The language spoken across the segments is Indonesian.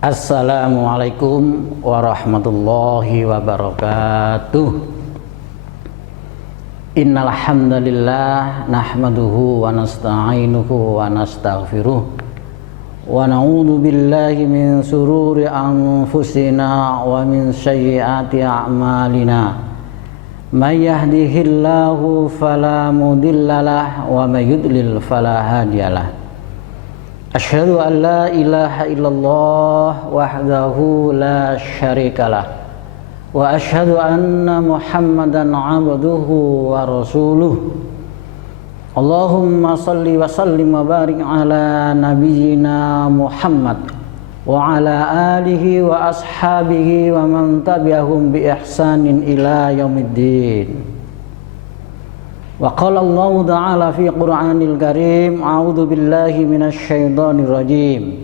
Assalamualaikum warahmatullahi wabarakatuh. Innal hamdalillah nahmaduhu wa nasta'inuhu wa nastaghfiruh wa na'udzu billahi min sururi anfusina wa min sayyiati a'malina. May yahdihillahu fala mudhillalah wa may yudlil fala hadiyalah. Asyhadu an la ilaha illallah wahdahu la syarikalah wa asyhadu anna Muhammadan abduhu wa rasuluh. Allahumma salli wa sallim wa barik ala nabiyyina Muhammad wa ala alihi wa ashabihi wa man tabi'ahum bi ihsanin ila yaumiddin. Wa qala Allah ta'ala fi Qur'anil Karim, a'udzu billahi minasy syaithanir rajim.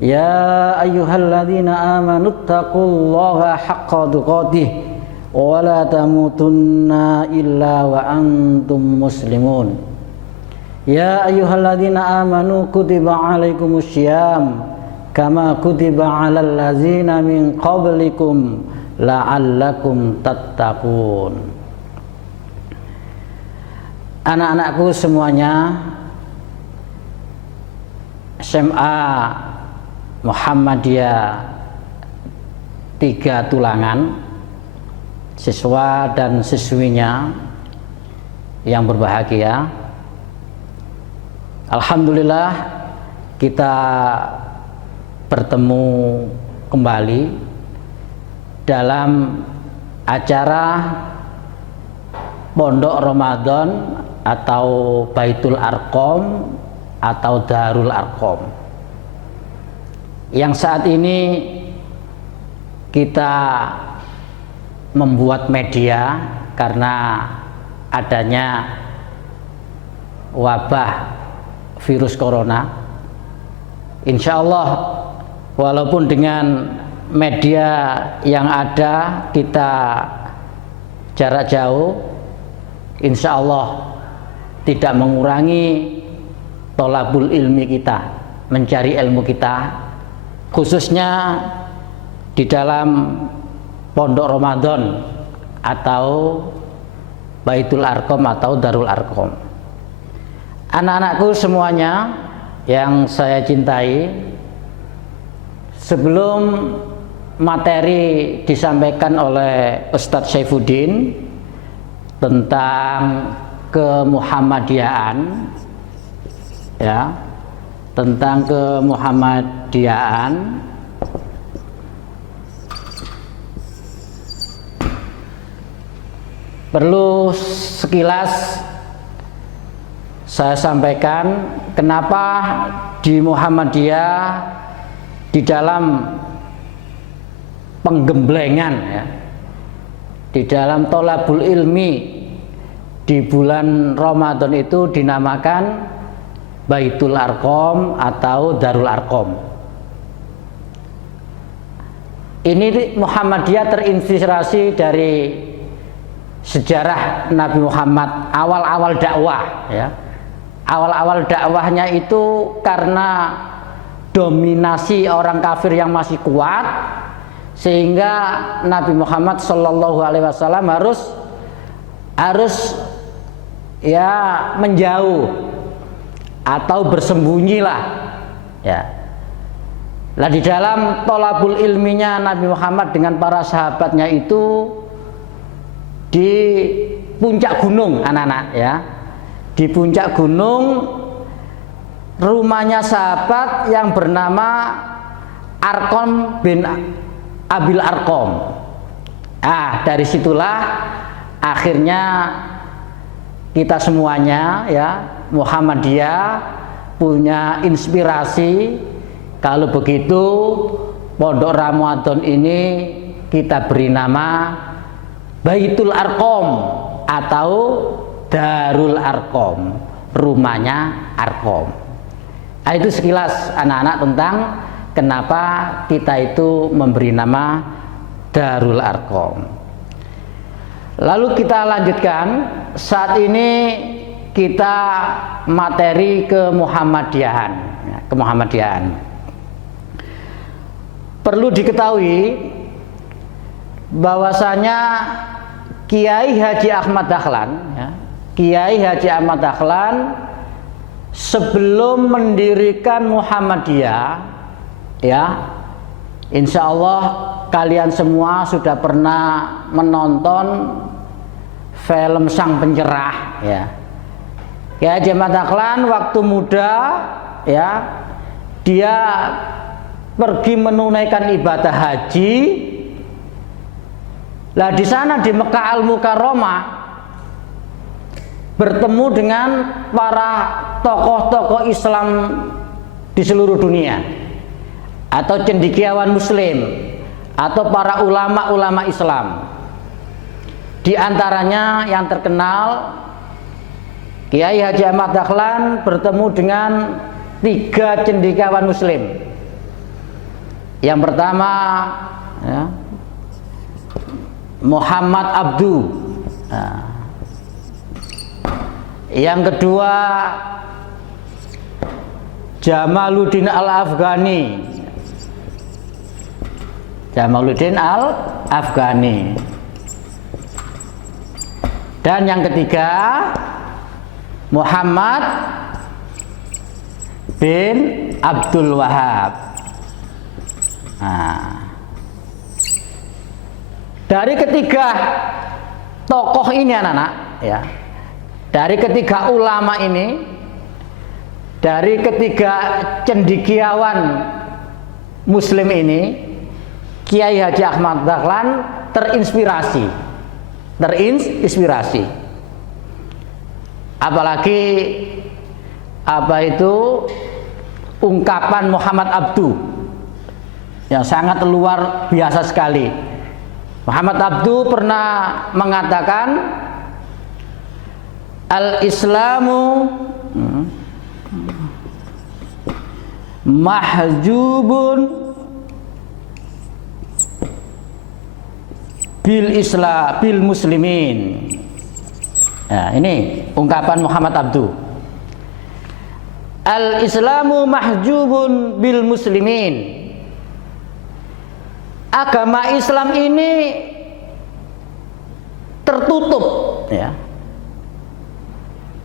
Ya ayyuhalladzina amanu taqullaha haqqa tuqatih wa la tamutunna illa wa antum muslimun. Ya ayyuhalladzina amanu kutiba 'alaikumus syiyam kama kutiba 'alal ladzina min qablikum la'allakum tattaqun. Anak-anakku semuanya, SMA Muhammadiyah 3 Tulangan, siswa dan siswinya yang berbahagia. Alhamdulillah kita bertemu kembali dalam acara Pondok Ramadan atau Baitul Arqam atau Darul Arqam, yang saat ini kita membuat media karena adanya wabah virus corona. Insya Allah walaupun dengan media yang ada kita jarak jauh, insya Allah tidak mengurangi tolabul ilmi kita, mencari ilmu kita, khususnya di dalam Pondok Ramadan atau Baitul Arqam atau Darul Arqam. Anak-anakku semuanya yang saya cintai, sebelum materi disampaikan oleh Ustadz Saifuddin tentang kemuhammadiaan, ya, tentang kemuhammadiaan, perlu sekilas saya sampaikan kenapa di Muhammadiyah di dalam penggemblengan, ya, di dalam tolabul ilmi di bulan Ramadan itu dinamakan Baitul Arqam atau Darul Arqam. Ini Muhammadiyah terinspirasi dari sejarah Nabi Muhammad awal-awal dakwah, ya. Awal-awal dakwahnya itu karena dominasi orang kafir yang masih kuat, sehingga Nabi Muhammad SAW harus ya menjauh atau bersembunyilah, ya. Nah, di dalam tolabul ilminya Nabi Muhammad dengan para sahabatnya itu di puncak gunung, anak-anak, ya, di puncak gunung rumahnya sahabat yang bernama Arqam bin Abil Arqam. Dari situlah akhirnya kita semuanya, ya, Muhammadiyah punya inspirasi. Kalau begitu Pondok Ramadan ini kita beri nama Baitul Arqam atau Darul Arqam, rumahnya Arqam. Itu sekilas anak-anak tentang kenapa kita itu memberi nama Darul Arqam. Lalu kita lanjutkan, saat ini kita materi kemuhammadiyahan. perlu diketahui bahwasanya Kiai Haji Ahmad Dahlan, ya, Kiai Haji Ahmad Dahlan sebelum mendirikan Muhammadiyah, ya, insya Allah kalian semua sudah pernah menonton film Sang Pencerah, ya. Kiai Haji Ahmad Dahlan waktu muda, ya, dia pergi menunaikan ibadah haji. Lah di sana di Mekah Al-Mukarramah bertemu dengan para tokoh-tokoh Islam di seluruh dunia, atau cendekiawan Muslim, atau para ulama-ulama Islam. Di antaranya yang terkenal, Kiai Haji Ahmad Dahlan bertemu dengan 3 cendekiawan Muslim. Yang pertama, ya, Muhammad Abdu. Nah, yang kedua, Jamaluddin Al-Afghani. Jamaluddin Al-Afghani. Dan yang ketiga, Muhammad bin Abdul Wahab. Nah, dari ketiga tokoh ini anak-anak, ya, dari ketiga ulama ini, dari ketiga cendekiawan Muslim ini, Kiai Haji Ahmad Dahlan terinspirasi. Apalagi apa itu ungkapan Muhammad Abdu yang sangat luar biasa sekali. Muhammad Abdu pernah mengatakan, al-Islamu mahjubun bil muslimin. Nah, ini ungkapan Muhammad Abdu. Al-Islamu mahjubun bil muslimin. Agama Islam ini tertutup, ya,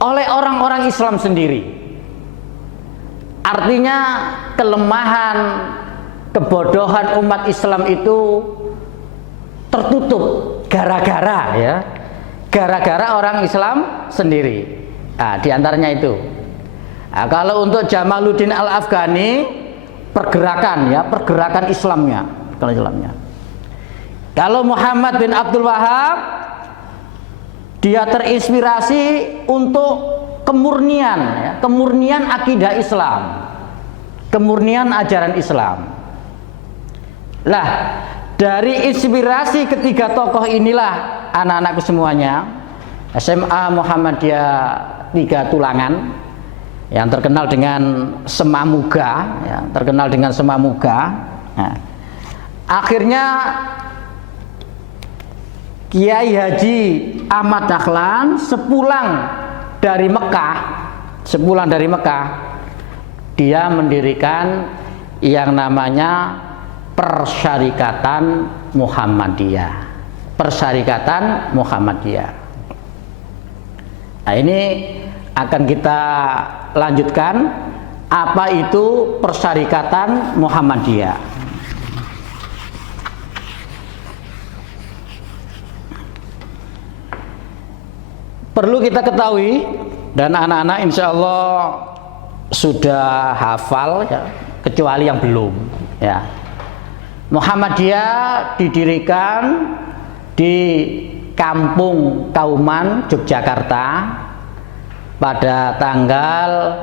oleh orang-orang Islam sendiri. Artinya kelemahan, kebodohan umat Islam itu tertutup gara-gara, ya, gara-gara orang Islam sendiri. Nah, diantaranya itu. Nah, kalau untuk Jamaluddin Al-Afghani, pergerakan, ya, pergerakan Islamnya. Kalau Muhammad bin Abdul Wahab, dia terinspirasi untuk kemurnian, ya, kemurnian akidah Islam, kemurnian ajaran Islam. Lah, dari inspirasi ketiga tokoh inilah anak-anakku semuanya, SMA Muhammadiyah 3 Tulangan, yang terkenal dengan Semamuga, ya, terkenal dengan Semamuga. Nah, akhirnya Kiai Haji Ahmad Dahlan sepulang dari Mekah, dia mendirikan yang namanya Persyarikatan Muhammadiyah. Persyarikatan Muhammadiyah. Nah, ini akan kita lanjutkan, apa itu Persyarikatan Muhammadiyah. Perlu kita ketahui, dan anak-anak insya Allah sudah hafal, ya, kecuali yang belum, ya. Muhammadiyah didirikan di Kampung Kauman, Yogyakarta pada tanggal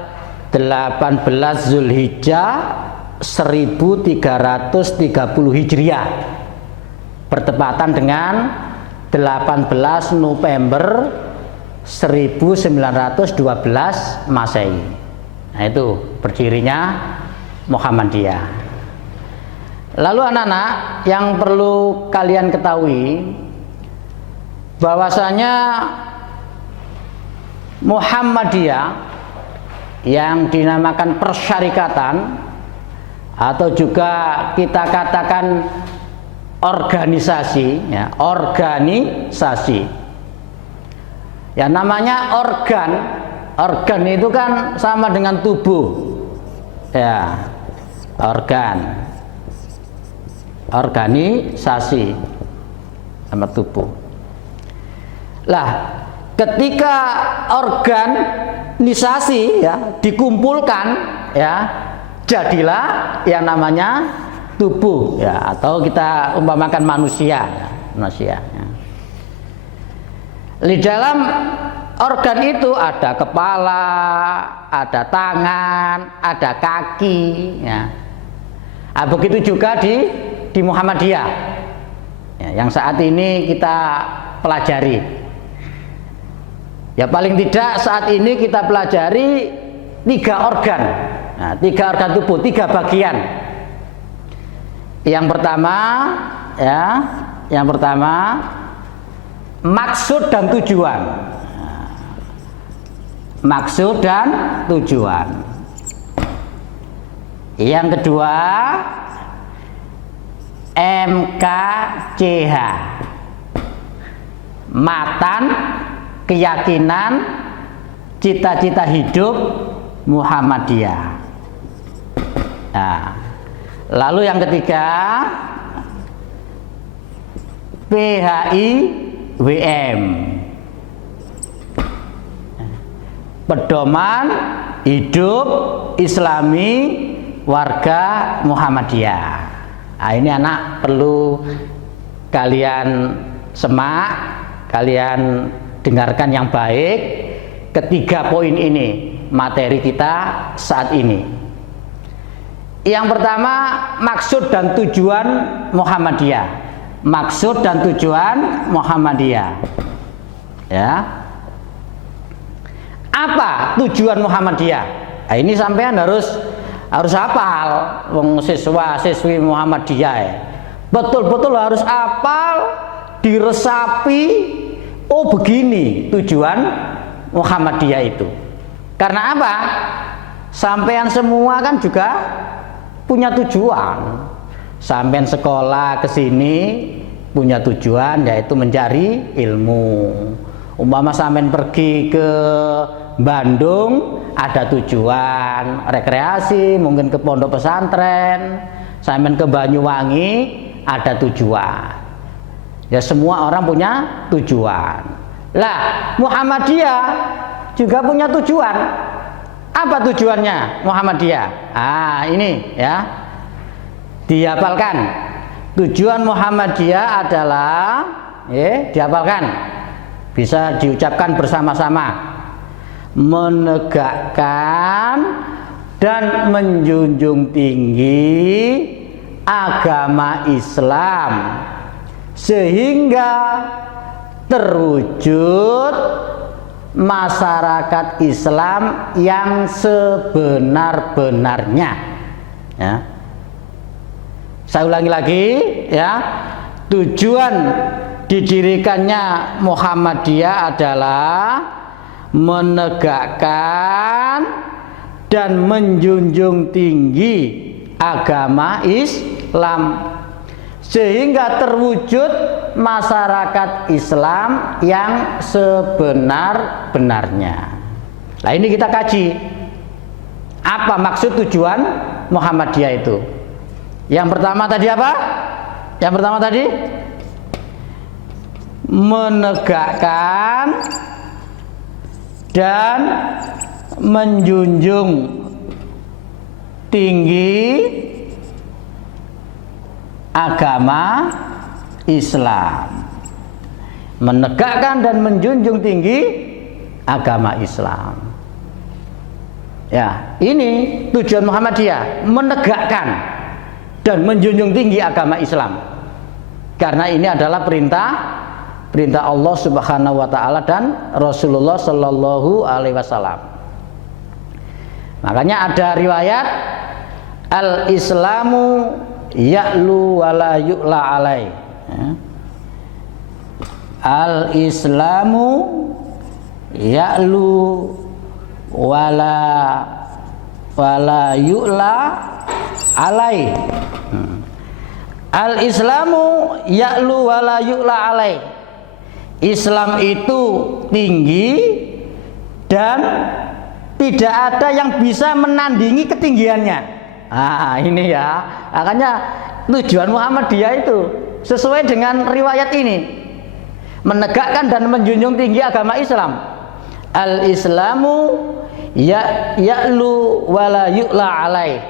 18 Zulhijjah 1330 Hijriah, bertepatan dengan 18 November 1912 Masehi. Nah, itu berdirinya Muhammadiyah. Lalu anak-anak, yang perlu kalian ketahui bahwasanya Muhammadiyah yang dinamakan persyarikatan atau juga kita katakan organisasi, ya, organisasi. Ya, namanya organ itu kan sama dengan tubuh, ya, organisasi sama tubuh. Lah, ketika organisasi, ya, dikumpulkan, ya, jadilah yang namanya tubuh, ya, atau kita umpamakan manusia, ya, manusia. Ya. Di dalam organ itu ada kepala, ada tangan, ada kaki, ya. Nah, begitu juga di Muhammadiyah, ya, yang saat ini kita pelajari. Ya, paling tidak saat ini kita pelajari 3 organ, nah, 3 organ tubuh, 3 bagian. Yang pertama, ya, maksud dan tujuan. Maksud dan tujuan. Yang kedua, MKCH, matan, keyakinan, cita-cita hidup Muhammadiyah. Nah, lalu yang ketiga, PHIWM, pedoman hidup Islami warga Muhammadiyah. Nah, ini anak perlu kalian semak, kalian dengarkan yang baik ketiga poin ini materi kita saat ini. Yang pertama, maksud dan tujuan Muhammadiyah. Maksud dan tujuan Muhammadiyah. Ya. Apa tujuan Muhammadiyah? Nah, ini sampean harus hafal, wong siswa-siswi Muhammadiyah. Ya. Betul-betul harus hafal, diresapi. Oh, begini tujuan Muhammadiyah itu. Karena apa? Sampean semua kan juga punya tujuan. Sampean sekolah ke sini punya tujuan, yaitu mencari ilmu. Umpama sampean pergi ke Bandung ada tujuan rekreasi, mungkin ke pondok pesantren. Sampean ke Banyuwangi ada tujuan. Ya, semua orang punya tujuan. Lah, Muhammadiyah juga punya tujuan. Apa tujuannya Muhammadiyah? Ah, ini ya, dihafalkan. Tujuan Muhammadiyah adalah, dihafalkan, bisa diucapkan bersama-sama, menegakkan dan menjunjung tinggi agama Islam sehingga terwujud masyarakat Islam yang sebenar-benarnya. Ya. Saya ulangi lagi, ya. Tujuan didirikannya Muhammadiyah adalah menegakkan dan menjunjung tinggi agama Islam sehingga terwujud masyarakat Islam yang sebenar-benarnya. Nah, ini kita kaji. Apa maksud tujuan Muhammadiyah itu? Yang pertama tadi apa? Yang pertama tadi menegakkan dan menjunjung tinggi agama Islam. Menegakkan dan menjunjung tinggi agama Islam. Ya, ini tujuan Muhammadiyah, menegakkan dan menjunjung tinggi agama Islam. Karena ini adalah perintah Allah Subhanahu wa taala dan Rasulullah sallallahu alaihi wasallam. Makanya ada riwayat al-Islamu ya'lu wa la yu'la alai. Al-Islamu ya'lu wa la yu'la alai. Al-Islamu ya'lu wa la yu'la alai. Islam itu tinggi dan tidak ada yang bisa menandingi ketinggiannya. Ini ya. Makanya tujuan Muhammadiyah itu sesuai dengan riwayat ini, menegakkan dan menjunjung tinggi agama Islam. Al-Islamu ya'lu wa la yu'la alai.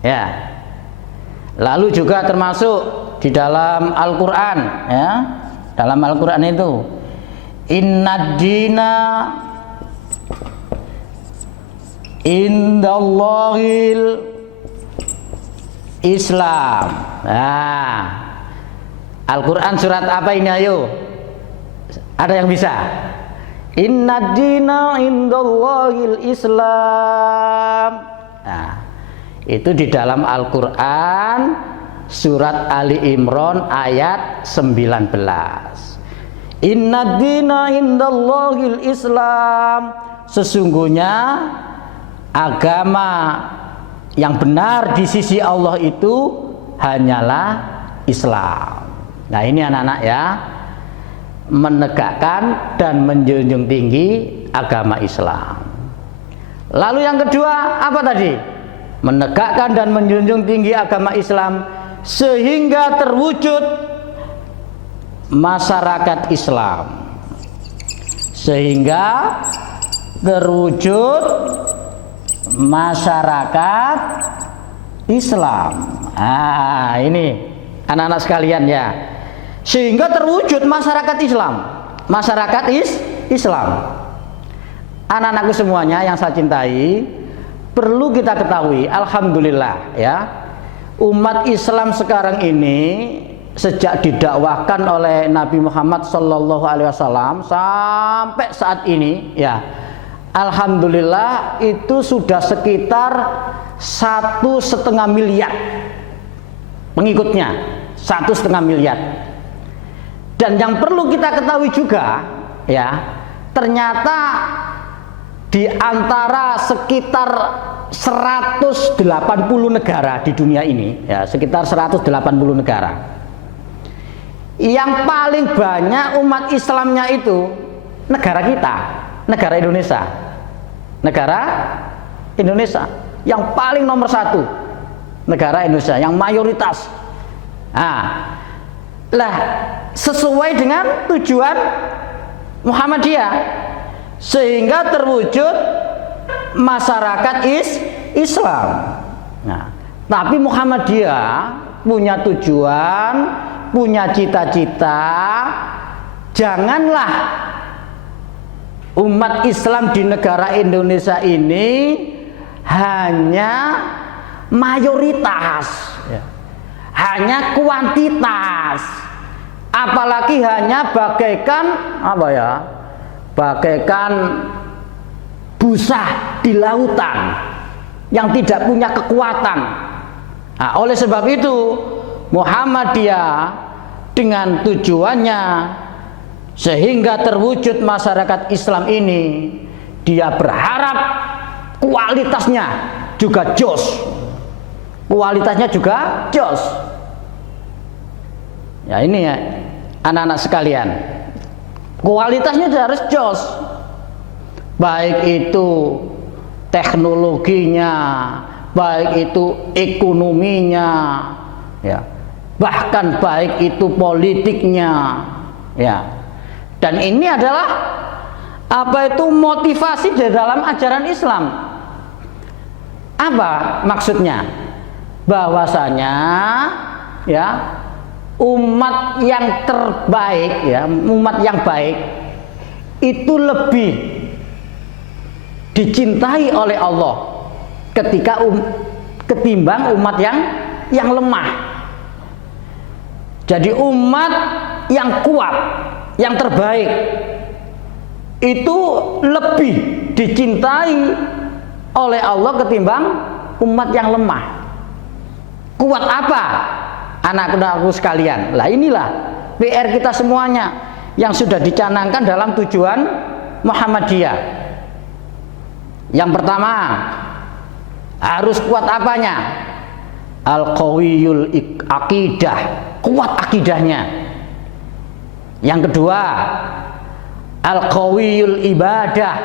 Ya. Lalu juga termasuk di dalam Al-Qur'an, ya. Dalam Al-Qur'an itu innad dina indallahil Islam. Nah, Al-Qur'an surat apa ini, ayo? Ada yang bisa? Innad dina indallahil Islam. Nah, itu di dalam Al-Qur'an surat Ali Imran ayat 19. Innad dina indallahil Islam. Sesungguhnya agama yang benar di sisi Allah itu hanyalah Islam. Nah, ini anak-anak ya, menegakkan dan menjunjung tinggi agama Islam. Lalu yang kedua apa tadi? Menegakkan dan menjunjung tinggi agama Islam sehingga terwujud masyarakat Islam. Sehingga terwujud masyarakat Islam. Ini anak-anak sekalian ya. Sehingga terwujud masyarakat Islam. Masyarakat Islam. Anak-anakku semuanya yang saya cintai, perlu kita ketahui, alhamdulillah ya, umat Islam sekarang ini sejak didakwakan oleh Nabi Muhammad SAW sampai saat ini ya, alhamdulillah itu sudah sekitar 1,5 miliar pengikutnya, 1,5 miliar. Dan yang perlu kita ketahui juga ya, ternyata di antara sekitar 180 negara di dunia ini ya, sekitar 180 negara, yang paling banyak umat Islamnya itu negara kita, negara Indonesia. Negara Indonesia yang paling nomor 1, negara Indonesia yang mayoritas. Lah, sesuai dengan tujuan Muhammadiyah, sehingga terwujud masyarakat Islam. Nah, tapi Muhammadiyah punya tujuan, punya cita-cita, janganlah umat Islam di negara Indonesia ini hanya mayoritas, hanya kuantitas, apalagi hanya bagaikan apa ya, bagaikan busa di lautan yang tidak punya kekuatan. Nah, oleh sebab itu Muhammadiyah dengan tujuannya sehingga terwujud masyarakat Islam ini, dia berharap kualitasnya juga jos, kualitasnya juga jos. Ya, ini ya anak-anak sekalian, kualitasnya harus jos, baik itu teknologinya, baik itu ekonominya, ya, bahkan baik itu politiknya, ya. Dan ini adalah apa itu motivasi di dalam ajaran Islam. Apa maksudnya? Bahwasanya ya, umat yang terbaik ya, umat yang baik itu lebih dicintai oleh Allah ketika ketimbang umat yang lemah. Jadi umat yang kuat, yang terbaik itu lebih dicintai oleh Allah ketimbang umat yang lemah. Kuat apa? Anak-anakku sekalian. Lah inilah PR kita semuanya yang sudah dicanangkan dalam tujuan Muhammadiyah. Yang pertama, harus kuat apanya? al-qawiyul aqidah, kuat akidahnya. Yang kedua, al-qawiyul ibadah,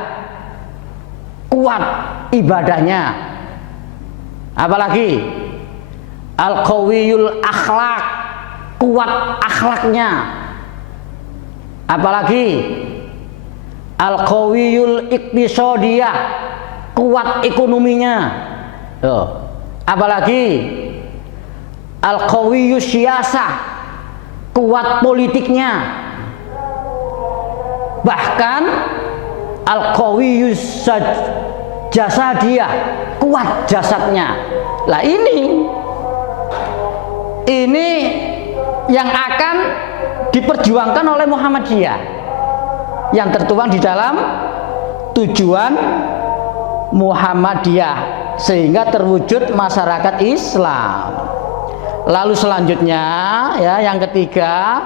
kuat ibadahnya. Apalagi al-qawiyul akhlak, kuat akhlaknya. Apalagi al-qawiyul iktisadiyah, kuat ekonominya. Tuh. Apalagi al-qawiyus siyasah, kuat politiknya. Bahkan al-qawiyus jasadiyah, kuat jasadnya. Lah ini yang akan diperjuangkan oleh Muhammadiyah, yang tertuang di dalam tujuan Muhammadiyah, sehingga terwujud masyarakat Islam. Lalu selanjutnya, ya, yang ketiga,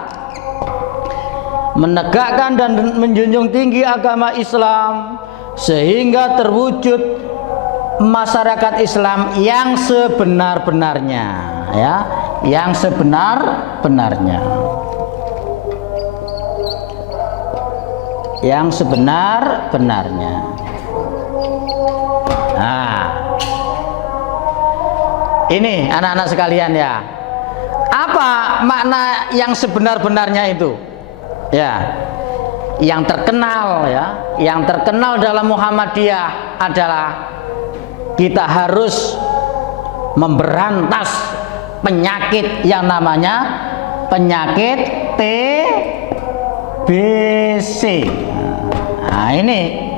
menegakkan dan menjunjung tinggi agama Islam sehingga terwujud masyarakat Islam yang sebenar-benarnya, ya, yang sebenar-benarnya, yang sebenar-benarnya. Nah, ini anak-anak sekalian, ya, apa makna yang sebenar-benarnya itu? Ya, yang terkenal, ya, yang terkenal dalam Muhammadiyah adalah kita harus memberantas penyakit yang namanya penyakit TBC. Nah, ini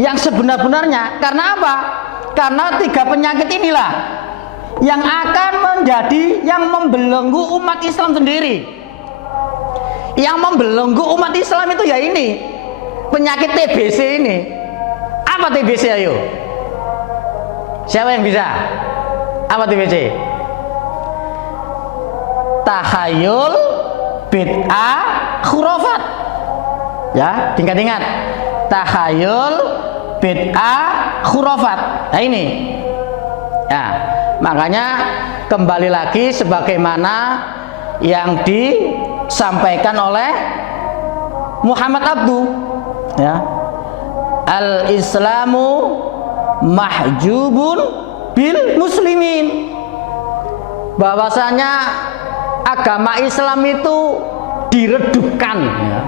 yang sebenar-benarnya. Karena apa? Karena 3 penyakit inilah yang akan menjadi yang membelenggu umat Islam sendiri. Yang membelenggu umat Islam itu ya ini, penyakit TBC ini. Apa TBC, ayo? Siapa yang bisa? Apa TBC? Tahayul, bid'ah, khurafat. Ya, ingat-ingat. Tahayul, bid'ah, khurafat. Nah ini. Ya, makanya kembali lagi sebagaimana yang disampaikan oleh Muhammad Abdu, ya, al-Islamu mahjubun bil muslimin, bahwasanya agama Islam itu diredupkan, ya,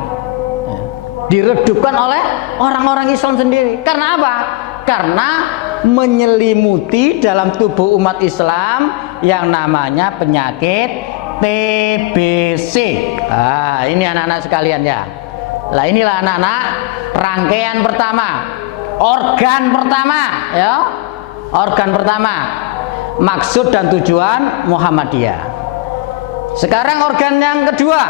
diredupkan oleh orang-orang Islam sendiri. Karena apa? Karena menyelimuti dalam tubuh umat Islam yang namanya penyakit TBC. Ah, ini anak-anak sekalian, ya. Lah inilah anak-anak rangkaian pertama, organ pertama, ya. Organ pertama, maksud dan tujuan Muhammadiyah. Sekarang organ yang kedua.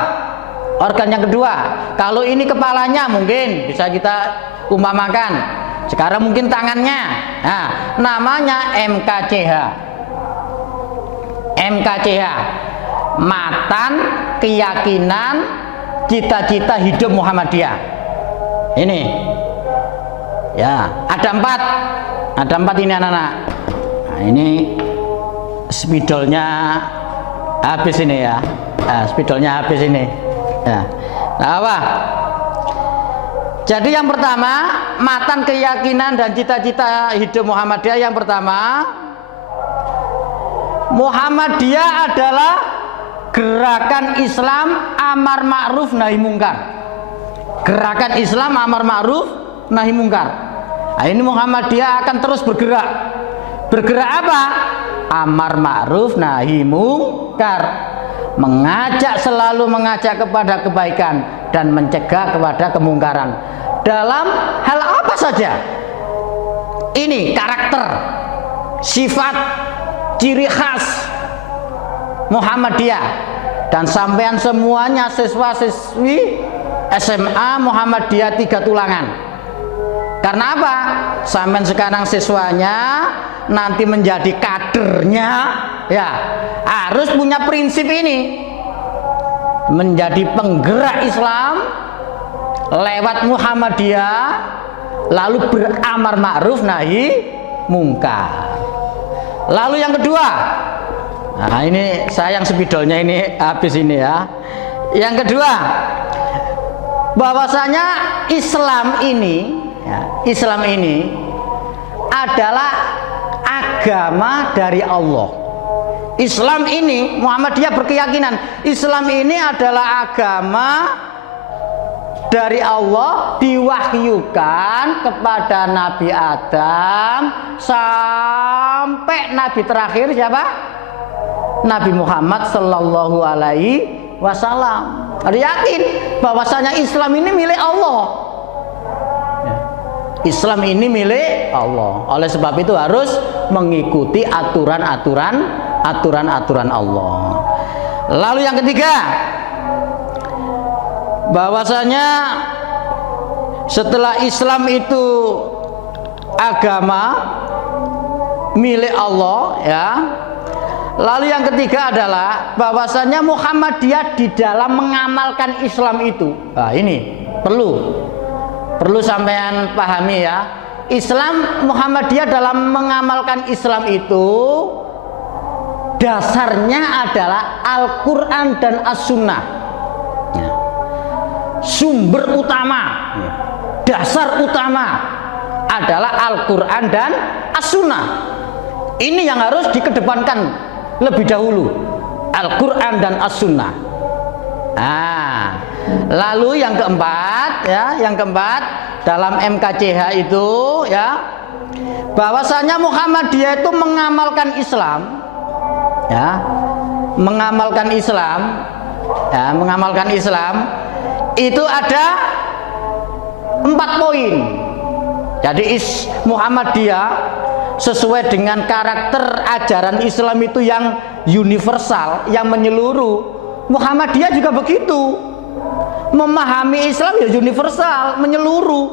Organ yang kedua, kalau ini kepalanya mungkin bisa kita umpamakan. Sekarang mungkin tangannya, nah, namanya MKCH. MKCH, matan, keyakinan, cita-cita hidup Muhammadiyah. Ini, ya, ada 4 ini anak-anak. Nah, ini spidolnya habis ini, ya. Nah, spidolnya habis ini. Ya. Nah, apa? Jadi yang pertama, matan keyakinan dan cita-cita hidup Muhammadiyah. Yang pertama, Muhammadiyah adalah gerakan Islam amar ma'ruf nahi mungkar. Gerakan Islam amar ma'ruf nahi mungkar. Nah, ini Muhammadiyah akan terus bergerak. Bergerak apa? Amar ma'ruf nahi mungkar. Selalu mengajak kepada kebaikan dan mencegah kepada kemungkaran. Dalam hal apa saja? Ini karakter, sifat, ciri khas Muhammadiyah. Dan sampean semuanya siswa-siswi SMA Muhammadiyah 3 tulangan. Karena apa? Sampean sekarang siswanya, nanti menjadi kadernya, ya, harus punya prinsip ini. Menjadi penggerak Islam lewat Muhammadiyah, lalu beramar ma'ruf nahi mungkar. Lalu yang kedua, nah ini sayang spidolnya ini habis ini ya. Yang kedua, bahwasanya Islam ini ya, Islam ini adalah agama dari Allah. Islam ini, Muhammadiyah berkeyakinan Islam ini adalah agama dari Allah, diwahyukan kepada Nabi Adam sampai Nabi terakhir siapa? Nabi Muhammad Sallallahu Alaihi Wasallam. Ada yakin bahwasanya Islam ini milik Allah. Islam ini milik Allah. Oleh sebab itu harus mengikuti aturan-aturan Allah. Lalu yang ketiga, bahwasanya setelah Islam itu agama milik Allah ya. Lalu yang ketiga adalah bahwasanya Muhammadiyah di dalam mengamalkan Islam itu. Nah, ini perlu sampean pahami ya. Islam, Muhammadiyah dalam mengamalkan Islam itu dasarnya adalah Al-Quran dan As-Sunnah. Sumber utama, dasar utama adalah Al-Quran dan As-Sunnah. Ini yang harus dikedepankan lebih dahulu, Al-Quran dan As-Sunnah. Lalu yang keempat ya, dalam MKCH itu ya, bahwasanya Muhammadiyah itu mengamalkan Islam ya, mengamalkan Islam itu ada 4 poin. Jadi Muhammadiyah sesuai dengan karakter ajaran Islam itu yang universal, yang menyeluruh. Muhammadiyah juga begitu, memahami Islam ya universal, menyeluruh,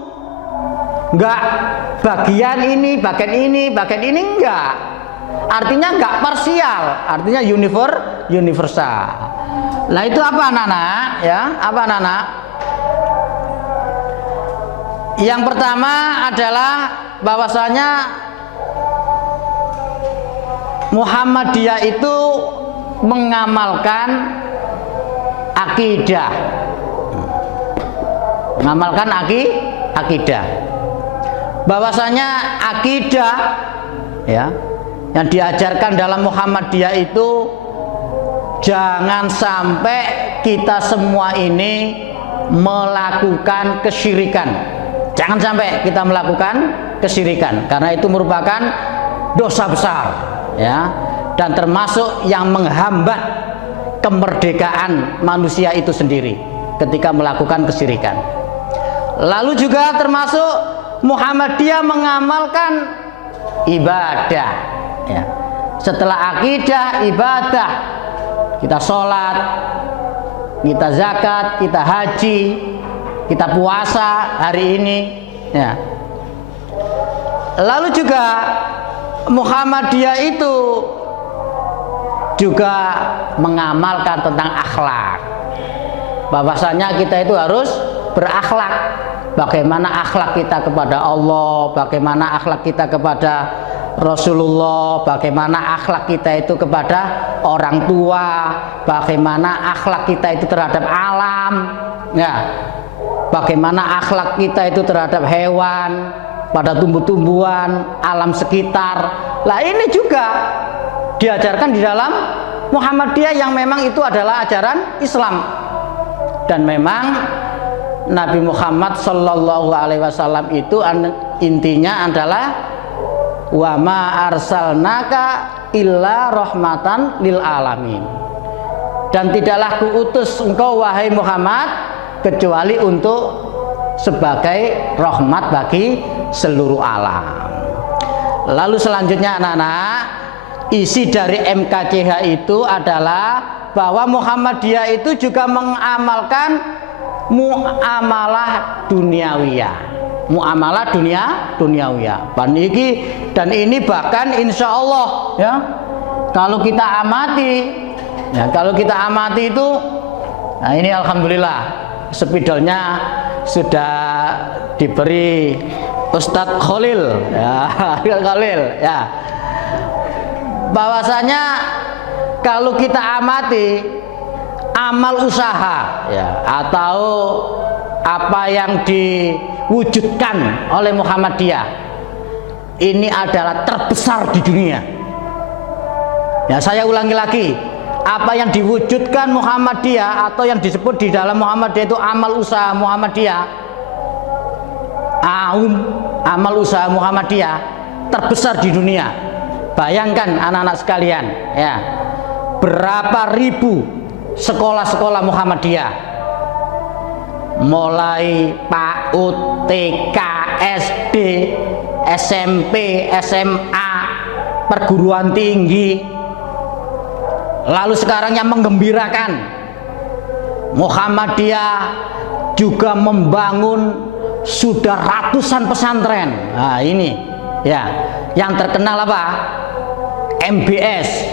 enggak bagian ini enggak. Artinya enggak parsial, artinya universal. Nah itu apa anak-anak ya? Apa anak-anak? Yang pertama adalah bahwasanya Muhammadiyah itu mengamalkan akidah. Mengamalkan akidah. Bahwasanya akidah ya, yang diajarkan dalam Muhammadiyah itu jangan sampai kita semua ini melakukan kesyirikan. Jangan sampai kita melakukan kesyirikan, karena itu merupakan dosa besar ya, dan termasuk yang menghambat kemerdekaan manusia itu sendiri ketika melakukan kesyirikan. Lalu juga termasuk Muhammadiyah mengamalkan ibadah ya. Setelah akidah, ibadah, kita sholat, kita zakat, kita haji, kita puasa hari ini ya. Lalu juga Muhammadiyah itu juga mengamalkan tentang akhlak. Bahwasanya kita itu harus berakhlak. Bagaimana akhlak kita kepada Allah, bagaimana akhlak kita kepada Rasulullah, bagaimana akhlak kita itu kepada orang tua, bagaimana akhlak kita itu terhadap alam ya. Bagaimana akhlak kita itu terhadap hewan, pada tumbuh-tumbuhan, alam sekitar. Lah ini juga diajarkan di dalam Muhammadiyah yang memang itu adalah ajaran Islam. Dan memang Nabi Muhammad Sallallahu Alaihi Wasallam itu intinya adalah wa ma arsalnaka illa rahmatan lil alamin. Dan tidaklah kuutus engkau wahai Muhammad kecuali untuk sebagai rahmat bagi seluruh alam. Lalu selanjutnya anak-anak, isi dari MKCH itu adalah bahwa Muhammadiyah itu juga mengamalkan muamalah duniawiyah. Muamalah duniawiyah. Dan ini bahkan insya Allah ya, kalau kita amati itu, nah ini alhamdulillah spidolnya sudah diberi Ustadz Khalil ya, Khalil ya. bahwasanya kalau kita amati amal usaha ya atau apa yang diwujudkan oleh Muhammadiyah ini adalah terbesar di dunia. Ya, saya ulangi lagi, apa yang diwujudkan Muhammadiyah atau yang disebut di dalam Muhammadiyah itu amal usaha Muhammadiyah, amal usaha Muhammadiyah terbesar di dunia. Bayangkan anak-anak sekalian, ya, berapa ribu sekolah-sekolah Muhammadiyah, mulai PAUD, TK, SD, SMP, SMA, perguruan tinggi. Lalu sekarang yang menggembirakan, Muhammadiyah juga membangun sudah ratusan pesantren. Nah ini ya, yang terkenal apa? MBS,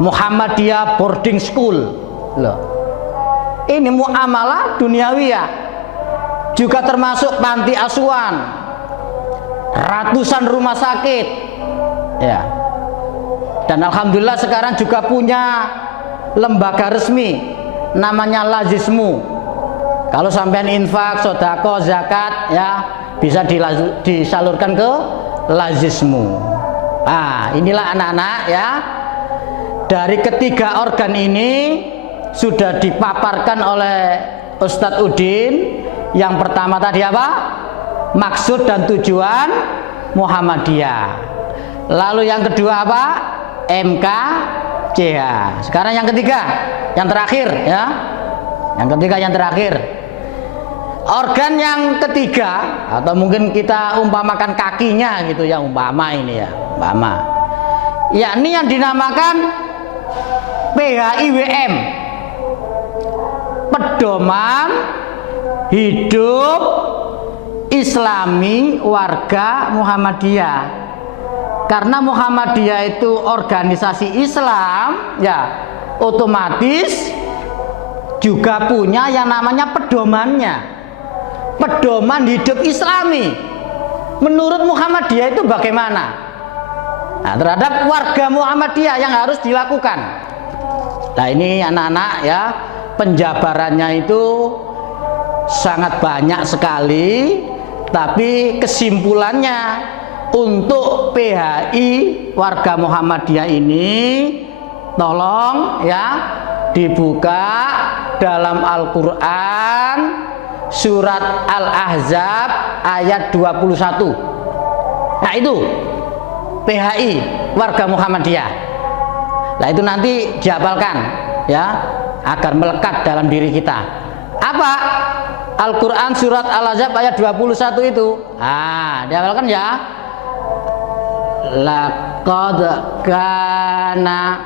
Muhammadiyah Boarding School. Loh, ini muamalah duniawiyah. Juga termasuk panti asuhan, ratusan rumah sakit, ya. Dan alhamdulillah sekarang juga punya lembaga resmi namanya Lazismu. Kalau sampean infak, sodako, zakat ya bisa disalurkan ke Lazismu. Nah, inilah anak-anak ya. Dari ketiga organ ini sudah dipaparkan oleh Ustadz Udin. Yang pertama tadi apa? Maksud dan tujuan Muhammadiyah. Lalu yang kedua apa? MKCH. Sekarang yang ketiga, yang terakhir ya. Yang ketiga, yang terakhir. Organ yang ketiga atau mungkin kita umpamakan kakinya gitu ya, umpama ini ya, umpama. Yakni yang dinamakan PHIWM. Pedoman Hidup Islami Warga Muhammadiyah. Karena Muhammadiyah itu organisasi Islam, ya otomatis juga punya yang namanya pedomannya, pedoman hidup Islami. Menurut Muhammadiyah itu bagaimana? Nah, terhadap warga Muhammadiyah yang harus dilakukan. Nah ini anak-anak ya, penjabarannya itu sangat banyak sekali, tapi kesimpulannya untuk PHI warga Muhammadiyah ini tolong ya dibuka dalam Al-Quran surat Al-Ahzab ayat 21. Nah itu PHI warga Muhammadiyah. Nah itu nanti dihafalkan ya agar melekat dalam diri kita. Apa? Al-Quran surat Al-Ahzab ayat 21 itu. Ah, dihafalkan ya. Laqad kana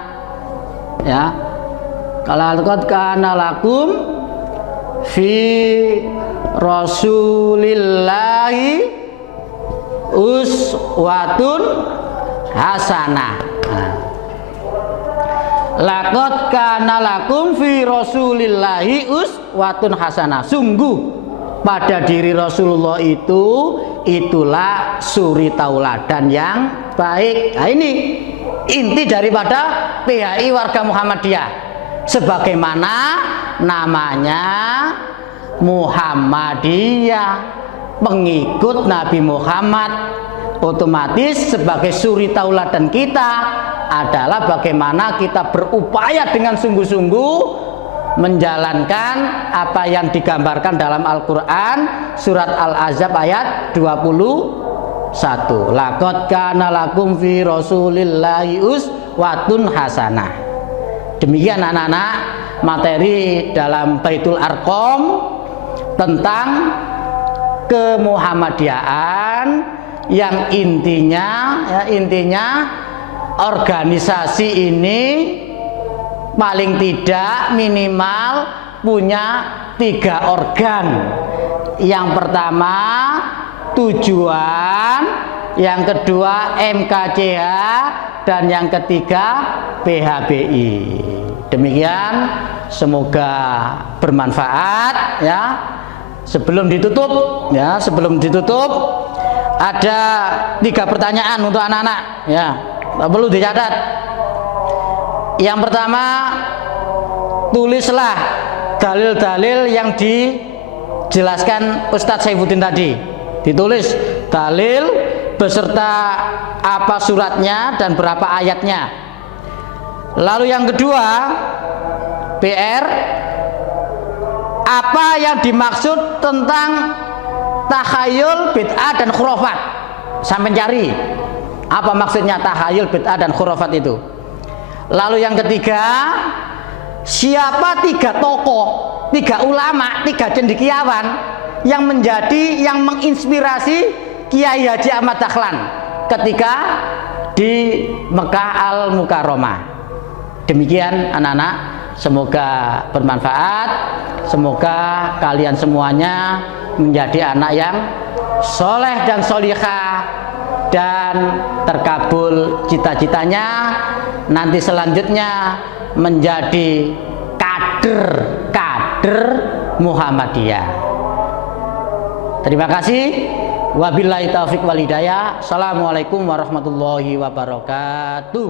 ya, kalau laqad kana lakum fi rasulillahi uswatun hasanah. Laqad kana lakum fi rasulillahi uswatun hasanah. Sungguh pada diri Rasulullah itulah suri tauladan yang baik. Nah ini inti daripada PHI warga Muhammadiyah. Sebagaimana namanya Muhammadiyah, pengikut Nabi Muhammad, otomatis sebagai suri tauladan kita adalah bagaimana kita berupaya dengan sungguh-sungguh menjalankan apa yang digambarkan dalam Al-Quran surat Al-Ahzab ayat 21. Laqad kana lakum fi rasulillahi uswatun hasanah. Demikian anak-anak materi dalam Baitul Arqam tentang kemuhammadiyaan yang intinya organisasi ini paling tidak minimal punya 3 organ. Yang pertama tujuan, yang kedua MKCH, dan yang ketiga PHBI. Demikian, semoga bermanfaat ya. Sebelum ditutup ada 3 pertanyaan untuk anak-anak ya. Tak perlu dicatat. Yang pertama, tulislah dalil-dalil yang dijelaskan Ustadz Saifuddin tadi. Ditulis dalil beserta apa suratnya dan berapa ayatnya. Lalu yang kedua, PR, apa yang dimaksud tentang takhayul, bid'ah dan khurafat. Sampai cari apa maksudnya takhayul, bid'ah dan khurafat itu. Lalu yang ketiga, siapa 3 tokoh, 3 ulama, 3 cendekiawan yang menginspirasi Kiai Haji Ahmad Dahlan ketika di Mekah Al-Mukarramah. Demikian anak-anak, semoga bermanfaat, semoga kalian semuanya menjadi anak yang soleh dan solihah dan terkabul cita-citanya nanti selanjutnya menjadi kader Muhammadiyah. Terima kasih. Wabillahi taufik wal hidayah. Assalamualaikum warahmatullahi wabarakatuh.